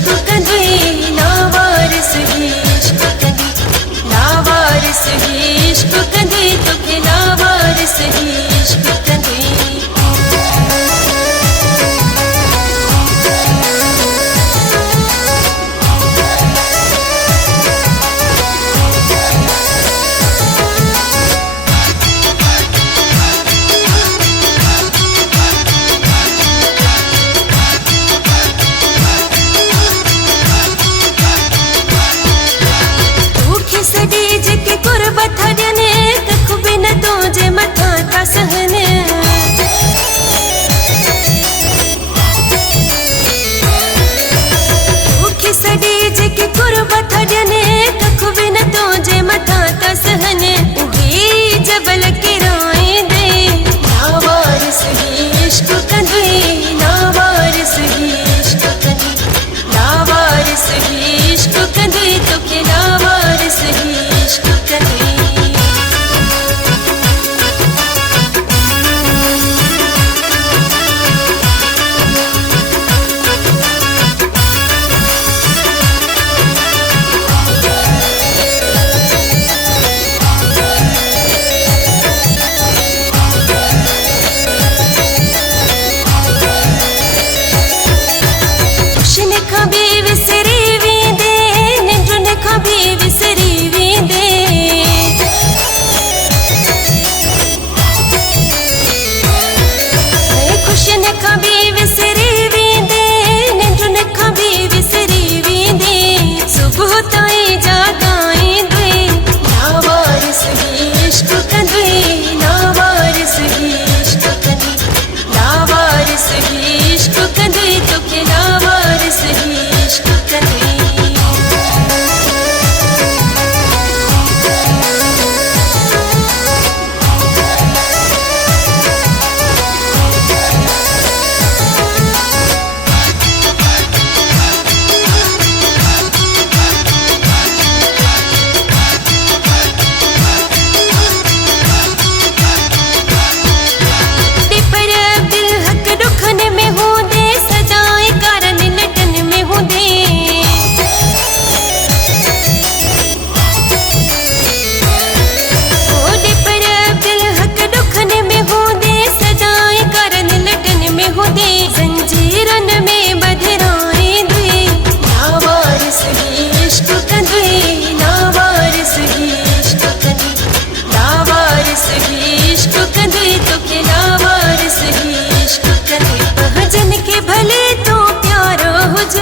इश्क कंदुई ना वारिस इश्क कंदी ना वारिस इश्क कंदी तोखे ना वारिस इश्क कंदी। सदी जेके कुर्बत ॾियनि कख बि न तुंहिंजे मथां था सहनि। तोखे सदी जेके कुर्बत ॾियनि कख बि न तुंहिंजे मथां था सहनि। उहे जबल किराईंदे ना वारिस इश्क कंदुई ना वारिस इश्क कंदी ना वारिस इश्क कंदुई तोखे ना वारिस इश्क कंदी। खुशन खां बि विसरी वेंदे निंडुनि खां बि विसरी वेंदे। खुशन खां बि विसरी वेंदे निंडुनि खां बि विसरी वेंदे। सुबुह ताईं जाॻाईंदे ना वारिस इश्क कंदुई ना वारिस इश्क कंदी ना वारिस इश्क कंदुई तोखे ना वारिस इश्क कंदी। ज़ंजीरनि में बधिराईंदे ना वारिस इश्क कंदुई ना वारिस इश्क कंदी ना वारिस इश्क कंदुई तोखे ना वारिस इश्क कंदी। जन के भले तो प्यारो हुज